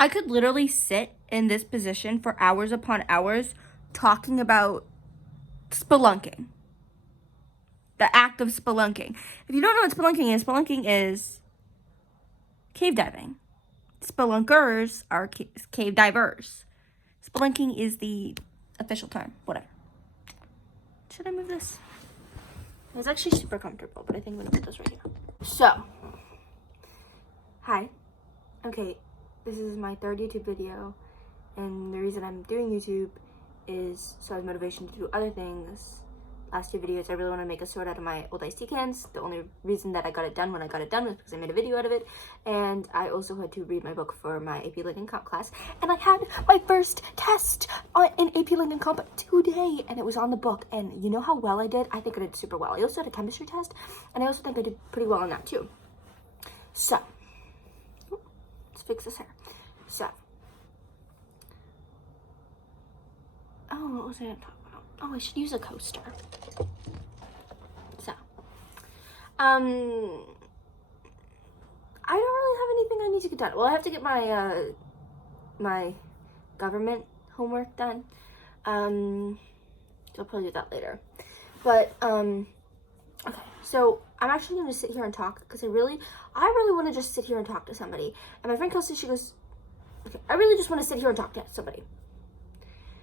I could literally sit in this position for hours upon hours talking about spelunking. The act of spelunking. If you don't know what spelunking is cave diving. Spelunkers are cave divers. Spelunking is the official term. Whatever. Should I move this? It's actually super comfortable, but I think I'm gonna put this right here. So, hi. Okay, this is my third YouTube video, and the reason I'm doing YouTube is so I have motivation to do other things. Last two videos, I really want to make a sword out of my old iced tea cans. The only reason that I got it done when I got it done was because I made a video out of it, and I also had to read my book for my AP Lincoln Comp class, and I had my first test in AP Lincoln Comp today, and it was on the book, and you know how well I did? I think I did super well. I also had a chemistry test, and I also think I did pretty well on that too. So, let's fix this hair. So, what was I going to talk about? Oh, I should use a coaster. So, I don't really have anything I need to get done. Well, I have to get my, my government homework done. So I'll probably do that later. But, okay. So, I'm actually going to sit here and talk because I really want to just sit here and talk to somebody. And my friend Kelsey, she goes, okay, I really just want to sit here and talk to somebody.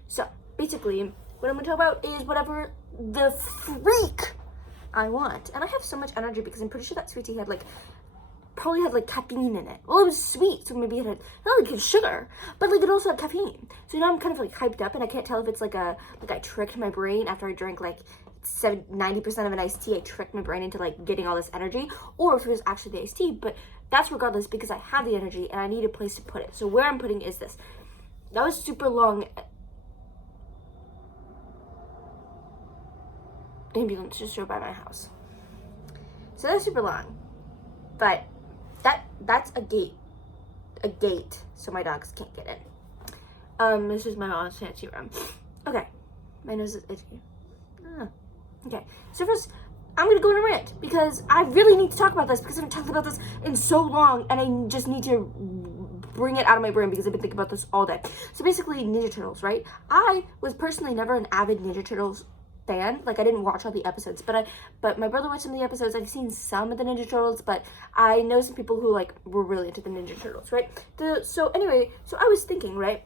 So, basically, what I'm going to talk about is whatever the freak I want. And I have so much energy because I'm pretty sure that sweet tea had probably had caffeine in it. Well, it was sweet, so maybe it had, not like sugar, but it also had caffeine. So now I'm kind of hyped up, and I can't tell if it's I tricked my brain after I drank 90% of an iced tea. I tricked my brain into getting all this energy, or if it was actually the iced tea. But that's regardless because I have the energy and I need a place to put it. So where I'm putting is this. That was super long. Ambulance just drove by my house. So that's super long. But that's a gate so my dogs can't get in. This is my mom's fancy room. Okay. My nose is itchy. Okay. So first, I'm gonna go on a rant because I really need to talk about this because I've talked about this in so long and I just need to bring it out of my brain because I've been thinking about this all day. So basically, Ninja Turtles, right? I was personally never an avid Ninja Turtles fan. I didn't watch all the episodes, but my brother watched some of the episodes. I've seen some of the Ninja Turtles, but I know some people who were really into the Ninja Turtles, right? So I was thinking, right?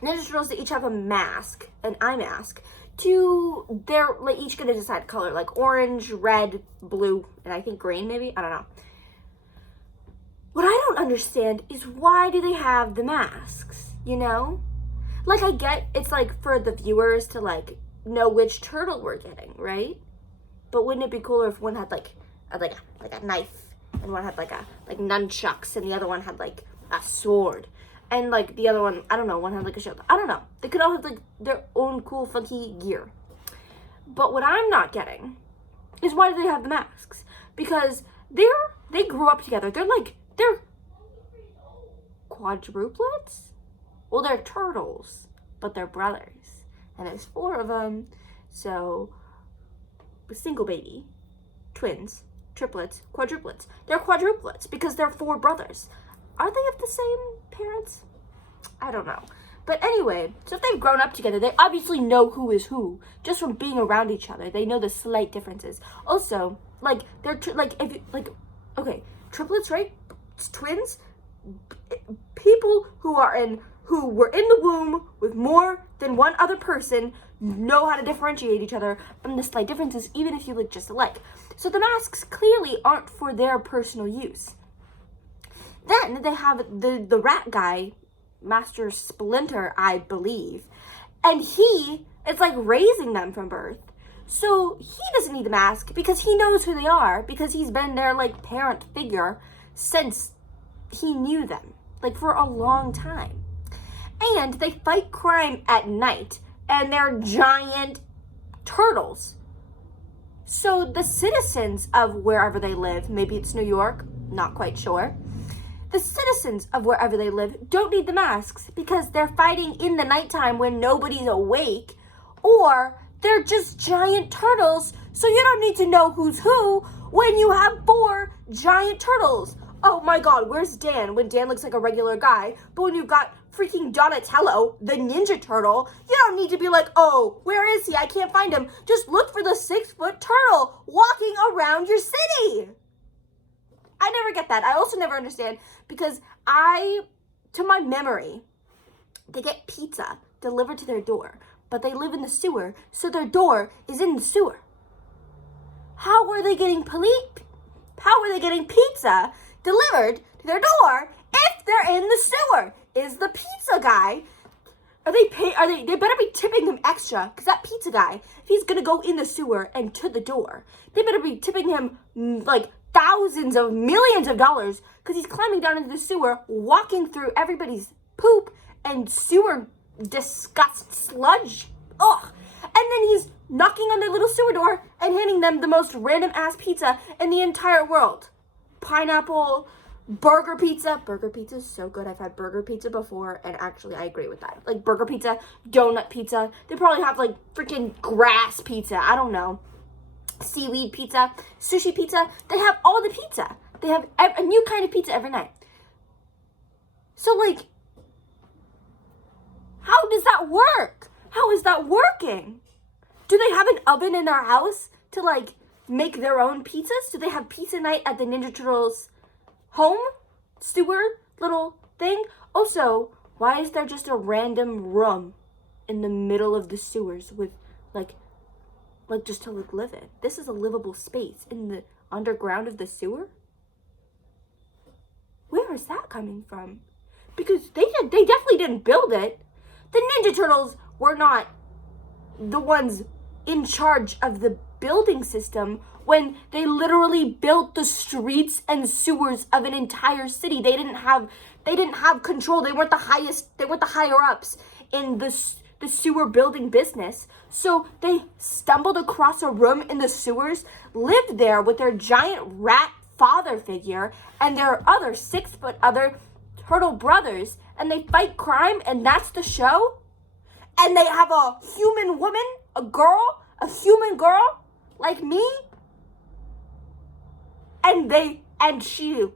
Ninja Turtles, they each have a mask, an eye mask. They're each gonna decide color, orange, red, blue, and I think green maybe. I don't know. What I don't understand is why do they have the masks? You know, I get it's for the viewers to know which turtle we're getting, right? But wouldn't it be cooler if one had a knife and one had nunchucks and the other one had a sword and the other one, I don't know, one had a shield. I don't know. They could all have their own cool funky gear. But what I'm not getting is why do they have the masks? Because they grew up together. They're quadruplets? Well, they're turtles, but they're brothers. And there's 4 of them, so a single baby, twins, triplets, quadruplets. They're quadruplets because they're 4 brothers. Are they of the same parents? I don't know. But anyway, so if they've grown up together, they obviously know who is who just from being around each other. They know the slight differences. Also, they're if you okay, triplets, right? It's twins. People who were in the womb with more than one other person know how to differentiate each other from the slight differences, even if you look just alike. So the masks clearly aren't for their personal use. Then they have the rat guy, Master Splinter, I believe, and it's raising them from birth. So he doesn't need the mask because he knows who they are because he's been their parent figure since he knew them, for a long time. And they fight crime at night, and they're giant turtles. So the citizens of wherever they live, maybe it's New York, not quite sure, the citizens of wherever they live don't need the masks because they're fighting in the nighttime when nobody's awake, or they're just giant turtles, so you don't need to know who's who when you have 4 giant turtles. oh my god, where's Dan? When Dan looks like a regular guy. But when you've got freaking Donatello, the Ninja Turtle, you don't need to be like, oh, where is he? I can't find him. Just look for the 6-foot turtle walking around your city. I never get that. I also never understand because to my memory, they get pizza delivered to their door, but they live in the sewer, so their door is in the sewer. How are they getting pizza delivered to their door if they're in the sewer? Is the pizza guy, they better be tipping him extra, because that pizza guy, if he's gonna go in the sewer and to the door, they better be tipping him like thousands of millions of dollars, because he's climbing down into the sewer, walking through everybody's poop and sewer disgust sludge. Ugh. And then he's knocking on their little sewer door and handing them the most random ass pizza in the entire world. Pineapple, burger pizza. Burger pizza is so good. I've had burger pizza before, and actually I agree with that. Like burger pizza, donut pizza. They probably have like freaking grass pizza. I don't know. Seaweed pizza, sushi pizza. They have all the pizza. They have a new kind of pizza every night. So like, how does that work? How is that working? Do they have an oven in their house to like make their own pizzas? Do they have pizza night at the Ninja Turtles home? Sewer little thing? Also, why is there just a random room in the middle of the sewers with like just to live in? This is a livable space in the underground of the sewer? Where is that coming from? Because they definitely didn't build it. The Ninja Turtles were not the ones in charge of the building system when they literally built the streets and sewers of an entire city. They didn't have control. They weren't the higher ups in the sewer building business. So they stumbled across a room in the sewers, lived there with their giant rat father figure and their other 6-foot other turtle brothers, and they fight crime, and that's the show? And they have a human woman, a human girl like me? And she,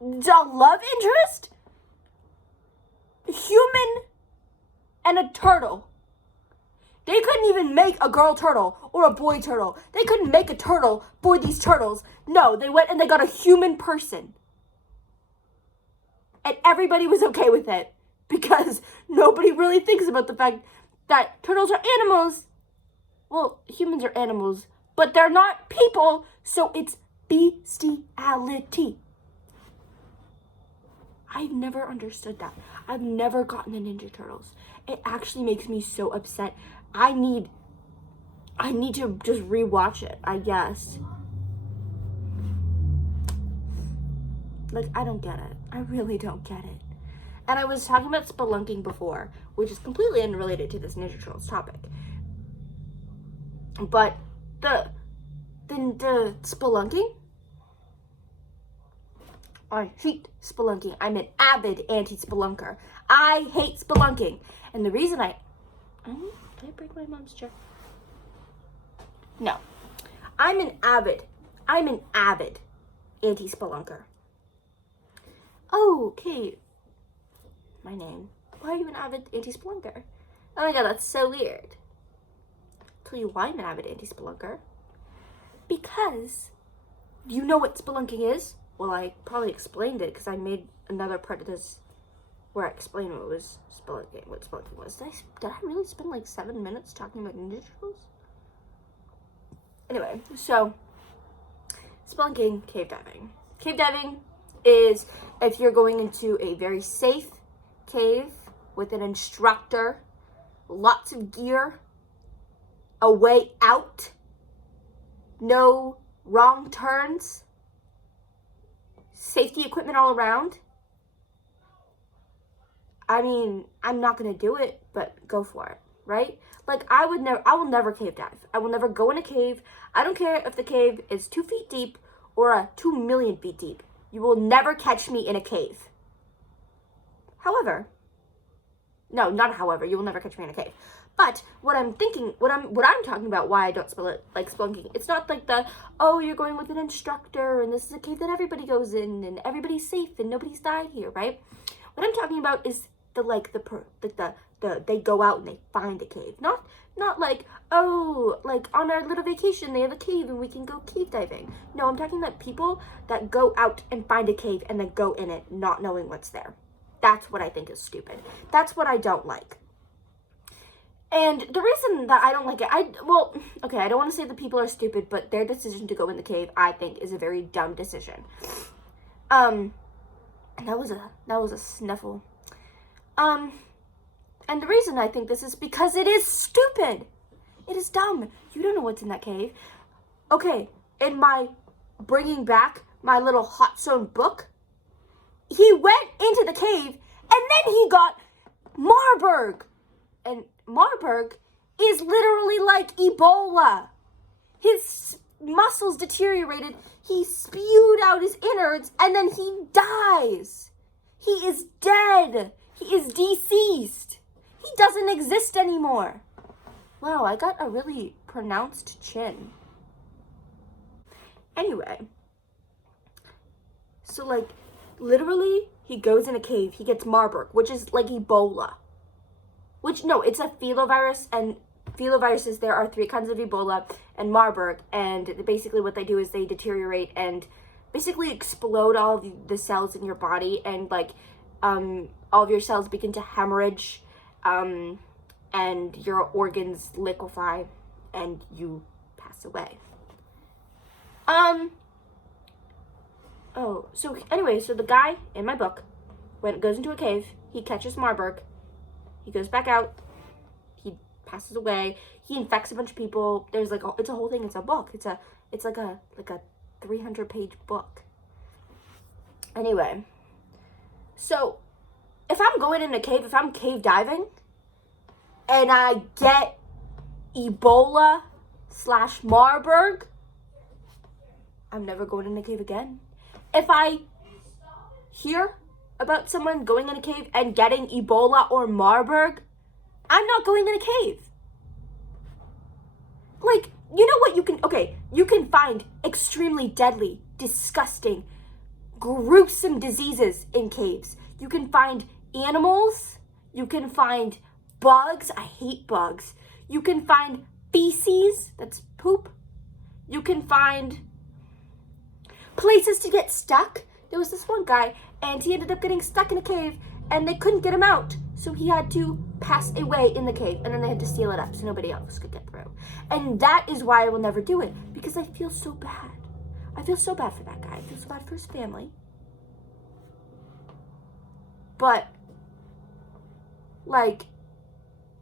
the love interest? Human and a turtle. They couldn't even make a girl turtle or a boy turtle. They couldn't make a turtle for these turtles. No, they went and they got a human person. And everybody was okay with it because nobody really thinks about the fact that turtles are animals. Well, humans are animals, but they're not people, so it's bestiality. I've never understood that. I've never gotten the Ninja Turtles. It actually makes me so upset. I need to just rewatch it, I guess. Like, I don't get it. I really don't get it. And I was talking about spelunking before, which is completely unrelated to this Ninja Turtles topic. But the spelunking, I hate spelunking. I'm an avid anti-spelunker. I hate spelunking. And the reason did I break my mom's chair? No. I'm an avid anti-spelunker. Oh, Kate. My name. Why are you an avid anti-spelunker? Oh my god, that's so weird. I'll tell you why I'm an avid anti-spelunker. Because, do you know what spelunking is? Well, I probably explained it because I made another part of this where I explained what spelunking was. Did I really spend like 7 minutes talking about Ninja Turtles? Anyway, so spelunking, cave diving. Cave diving is if you're going into a very safe cave with an instructor, lots of gear, a way out, no wrong turns, safety equipment all around. I mean, I'm not gonna do it, but go for it, right? Like, I will never cave dive. I will never go in a cave. I don't care if the cave is 2 feet deep or 2 million feet deep. You will never catch me in a cave. However, No, not however. You will never catch me in a cave. But what I'm talking about, why I don't like spelunking, it's not like oh, you're going with an instructor and this is a cave that everybody goes in and everybody's safe and nobody's died here, right? What I'm talking about is they go out and they find a cave. Not like, oh, like on our little vacation they have a cave and we can go cave diving. No, I'm talking about people that go out and find a cave and then go in it not knowing what's there. That's what I think is stupid. That's what I don't like. And the reason that I don't like it, I don't want to say the people are stupid, but their decision to go in the cave, I think, is a very dumb decision. And that was a sniffle. And the reason I think this is because it is stupid. It is dumb. You don't know what's in that cave. Okay, in my bringing back my little hot zone book, he went into the cave and then he got Marburg. And Marburg is literally like Ebola. His muscles deteriorated. He spewed out his innards and then he dies. He is dead. He is deceased. He doesn't exist anymore. Wow, I got a really pronounced chin. Anyway, so like literally he goes in a cave, he gets Marburg, which is like Ebola. Which, no, it's a filovirus, and filoviruses, there are 3 kinds of Ebola and Marburg, and basically what they do is they deteriorate and basically explode all of the cells in your body, and like all of your cells begin to hemorrhage, and your organs liquefy, and you pass away. So anyway, so the guy in my book goes into a cave, he catches Marburg, he goes back out, he passes away, he infects a bunch of people. There's like it's a whole thing. It's a book. It's like a 300-page book. Anyway, so if I'm going in a cave, if I'm cave diving, and I get Ebola / Marburg, I'm never going in a cave again. If I hear about someone going in a cave and getting Ebola or Marburg, I'm not going in a cave. Like, you know what you can find extremely deadly, disgusting, gruesome diseases in caves. You can find animals, you can find bugs, I hate bugs. You can find feces, that's poop. You can find places to get stuck. There was this one guy, and he ended up getting stuck in a cave, and they couldn't get him out. So he had to pass away in the cave, and then they had to seal it up so nobody else could get through. And that is why I will never do it, because I feel so bad. I feel so bad for that guy. I feel so bad for his family. But, like,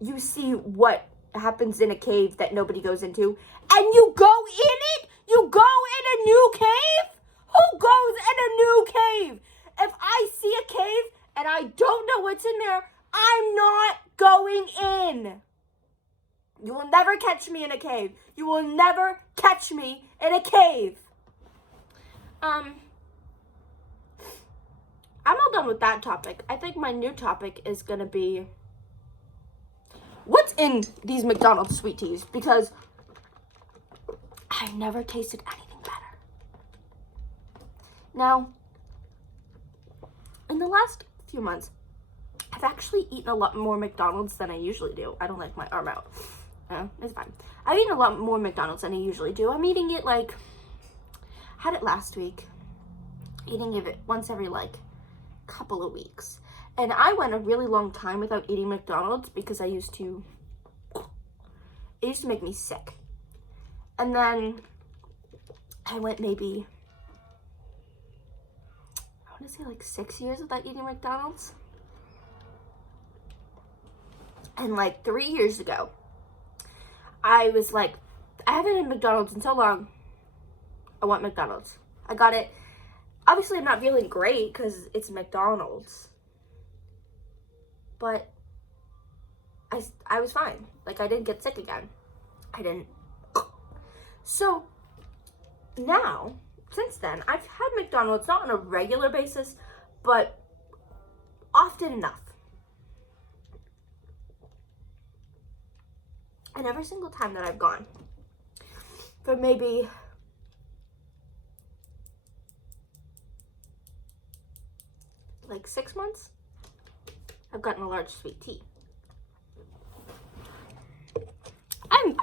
you see what happens in a cave that nobody goes into, and you go in it? You go in a new cave? Who goes in a new cave? If I see a cave and I don't know what's in there, I'm not going in. You will never catch me in a cave. You will never catch me in a cave. I'm all done with that topic. I think my new topic is gonna be what's in these McDonald's sweet teas, because I've never tasted anything better. Now, in the last few months, I've actually eaten a lot more McDonald's than I usually do. I don't like my arm out. It's fine. I've eaten a lot more McDonald's than I usually do. I'm eating it had it last week. Eating it once every couple of weeks. And I went a really long time without eating McDonald's because it used to make me sick. And then I went maybe, I want to say 6 years without eating McDonald's. And 3 years ago, I was I haven't had McDonald's in so long. I want McDonald's. I got it. Obviously, I'm not feeling great because it's McDonald's. But I was fine. I didn't get sick again. I didn't. So, now, since then, I've had McDonald's not on a regular basis, but often enough. And every single time that I've gone, for maybe like 6 months, I've gotten a large sweet tea.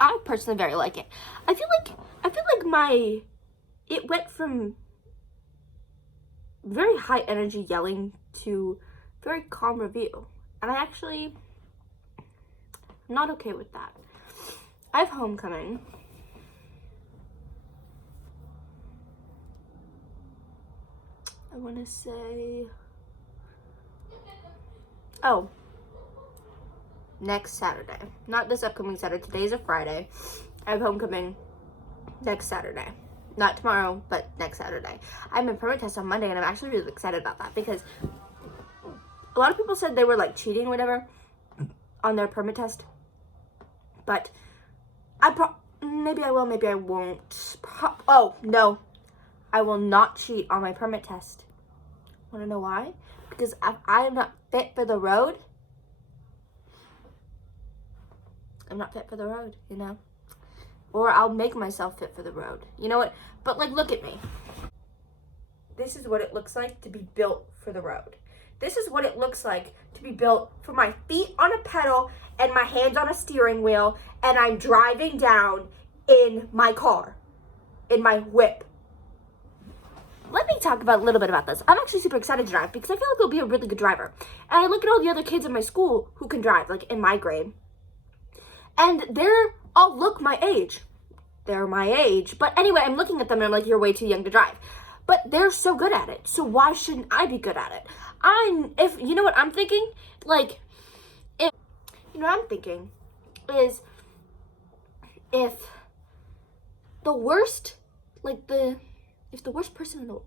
I personally very like it. I feel like it went from very high energy yelling to very calm review. And I'm not okay with that. I have homecoming. I want to say, next Saturday. Not this upcoming Saturday. Today's a Friday. I have homecoming next Saturday. Not tomorrow, but next Saturday. I have a permit test on Monday, and I'm actually really excited about that because a lot of people said they were like cheating or whatever on their permit test. But maybe I will, maybe I won't. Oh, no. I will not cheat on my permit test. Want to know why? Because if I am not fit for the road, I'm not fit for the road, you know? Or I'll make myself fit for the road. You know what? But like, look at me. This is what it looks like to be built for the road. This is what it looks like to be built for my feet on a pedal and my hands on a steering wheel, and I'm driving down in my car, in my whip. Let me talk about a little bit about this. I'm actually super excited to drive because I feel like I'll be a really good driver. And I look at all the other kids in my school who can drive, like in my grade. And they're all look my age. They're my age. But anyway, I'm looking at them and I'm like, you're way too young to drive. But they're so good at it. So why shouldn't I be good at it? You know what I'm thinking? Is if the worst person in the world.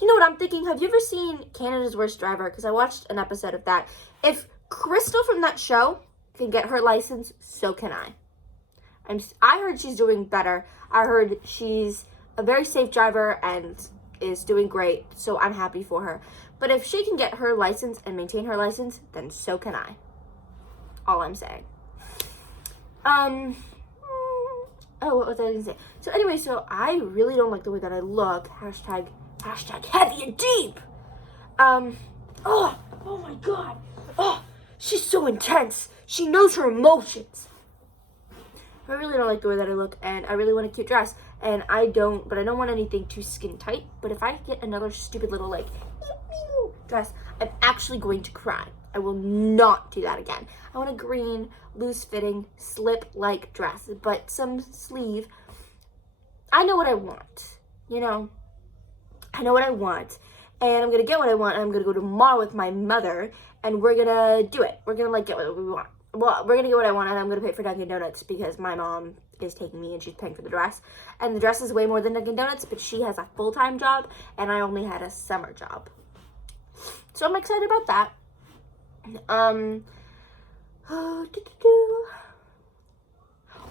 You know what I'm thinking? Have you ever seen Canada's Worst Driver? Because I watched an episode of that. If Crystal from that show can get her license, so can I. I heard she's doing better. I heard she's a very safe driver and is doing great, so I'm happy for her. But if she can get her license and maintain her license, then so can I. All I'm saying. What was I going to say? So anyway, so I really don't like the way that I look. Hashtag heavy and deep. Oh my God. Oh, she's so intense. She knows her emotions. I really don't like the way that I look, and I really want a cute dress. And I don't want anything too skin tight. But if I get another stupid little dress, I'm actually going to cry. I will not do that again. I want a green, loose-fitting, slip-like dress, but some sleeve. I know what I want, you know? I know what I want, and I'm gonna get what I want, and I'm gonna go tomorrow with my mother, and we're gonna do it. We're gonna, get what we want. Well, we're gonna get what I want, and I'm gonna pay for Dunkin' Donuts because my mom is taking me, and she's paying for the dress. And the dress is way more than Dunkin' Donuts, but she has a full-time job, and I only had a summer job. So I'm excited about that.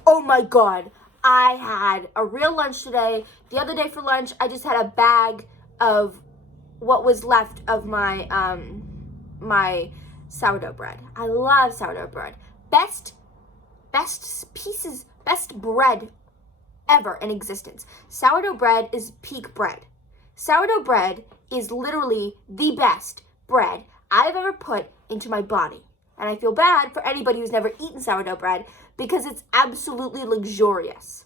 Oh my God, I had a real lunch today. The other day for lunch, I just had a bag of what was left of my my sourdough bread. I love sourdough bread. Best bread ever in existence. Sourdough bread is peak bread. Sourdough bread is literally the best bread I've ever put into my body. And I feel bad for anybody who's never eaten sourdough bread because it's absolutely luxurious.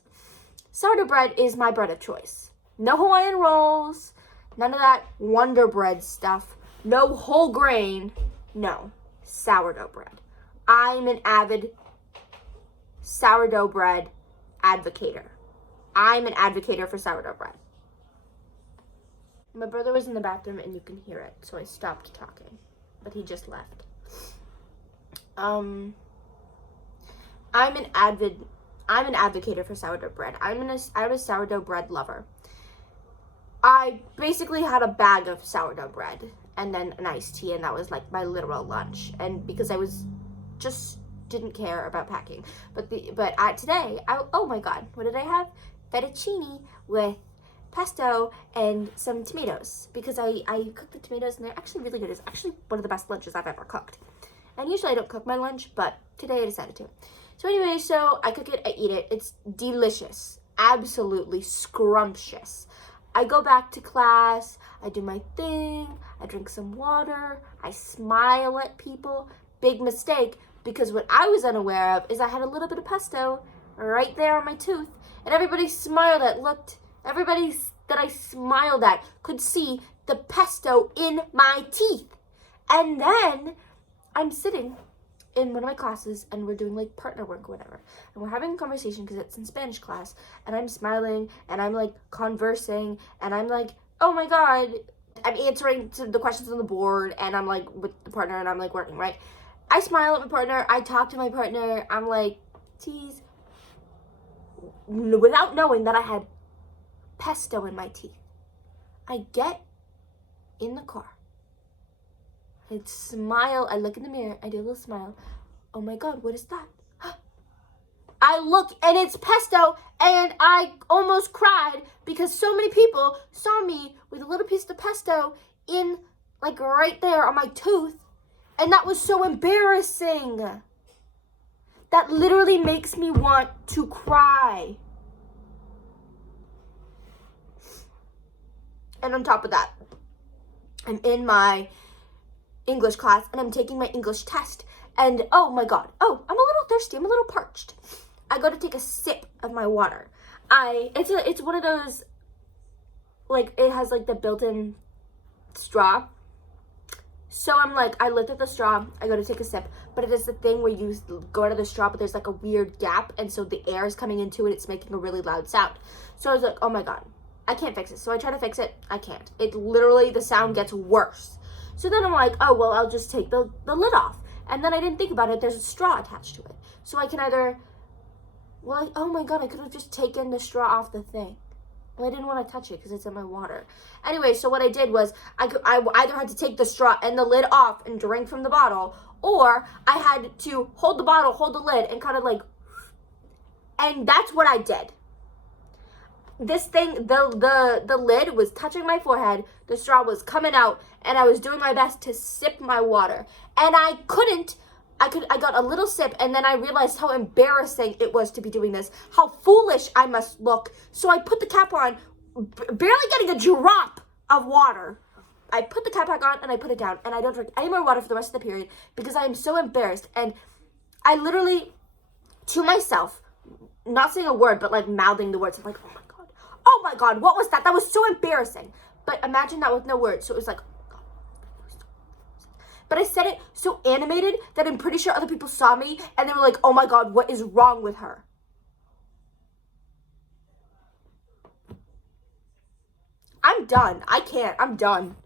Sourdough bread is my bread of choice. No Hawaiian rolls, none of that Wonder Bread stuff, no whole grain, no, sourdough bread. I'm an avid sourdough bread advocator. I'm an advocator for sourdough bread. My brother was in the bathroom and you can hear it, so I stopped talking, but he just left. I'm an advocator for sourdough bread. I'm a sourdough bread lover. I basically had a bag of sourdough bread and then an iced tea, and that was like my literal lunch. And because I was just didn't care about packing, but today, oh my God, what did I have? Fettuccine with pesto and some tomatoes, because I cooked the tomatoes and they're actually really good. It's actually one of the best lunches I've ever cooked. And usually I don't cook my lunch, but today I decided to. So anyway, so I cook it, I eat it. It's delicious. Absolutely scrumptious. I go back to class, I do my thing, I drink some water, I smile at people. Big mistake, because what I was unaware of is I had a little bit of pesto right there on my tooth, and everybody that I smiled at could see the pesto in my teeth. And then I'm sitting in one of my classes and we're doing like partner work or whatever, and we're having a conversation because it's in Spanish class, and I'm smiling and I'm like conversing and I'm like, oh my god, I'm answering to the questions on the board, and I'm like with the partner and I'm like working, right? I smile at my partner, I talk to my partner, I'm like, tease, without knowing that I had pesto in my teeth. I get in the car, I smile, I look in the mirror, I do a little smile. Oh my god, what is that? I look and it's pesto, and I almost cried because so many people saw me with a little piece of pesto in, like, right there on my tooth, and that was so embarrassing. That literally makes me want to cry. And on top of that, I'm in my English class and I'm taking my English test, and oh my god, I'm a little thirsty, I'm a little parched. I go to take a sip of my water. It's one of those, like, it has like the built-in straw. So I'm like, I lift up the straw, I go to take a sip, but it is the thing where you go to the straw, but there's like a weird gap, and so the air is coming into it, it's making a really loud sound. So I was like, oh my god, I can't fix it. So I try to fix it, I can't. It literally, the sound gets worse. So then I'm like, oh, well, I'll just take the lid off. And then I didn't think about it, there's a straw attached to it. So I can either, oh my god, I could have just taken the straw off the thing. Well, I didn't want to touch it because it's in my water. Anyway, so what I did was I either had to take the straw and the lid off and drink from the bottle, or I had to hold the bottle, hold the lid, and kind of like, and that's what I did. This thing, the lid was touching my forehead, the straw was coming out, and I was doing my best to sip my water. And I got a little sip, and then I realized how embarrassing it was to be doing this, how foolish I must look. So I put the cap on, barely getting a drop of water. I put the cap back on and I put it down, and I don't drink any more water for the rest of the period because I am so embarrassed. And I literally, to myself, not saying a word, but like mouthing the words, I'm like, oh my god, what was that? That was so embarrassing. But imagine that with no words. So it was like, but I said it so animated that I'm pretty sure other people saw me and they were like, oh my god, what is wrong with her? I'm done. I can't. I'm done.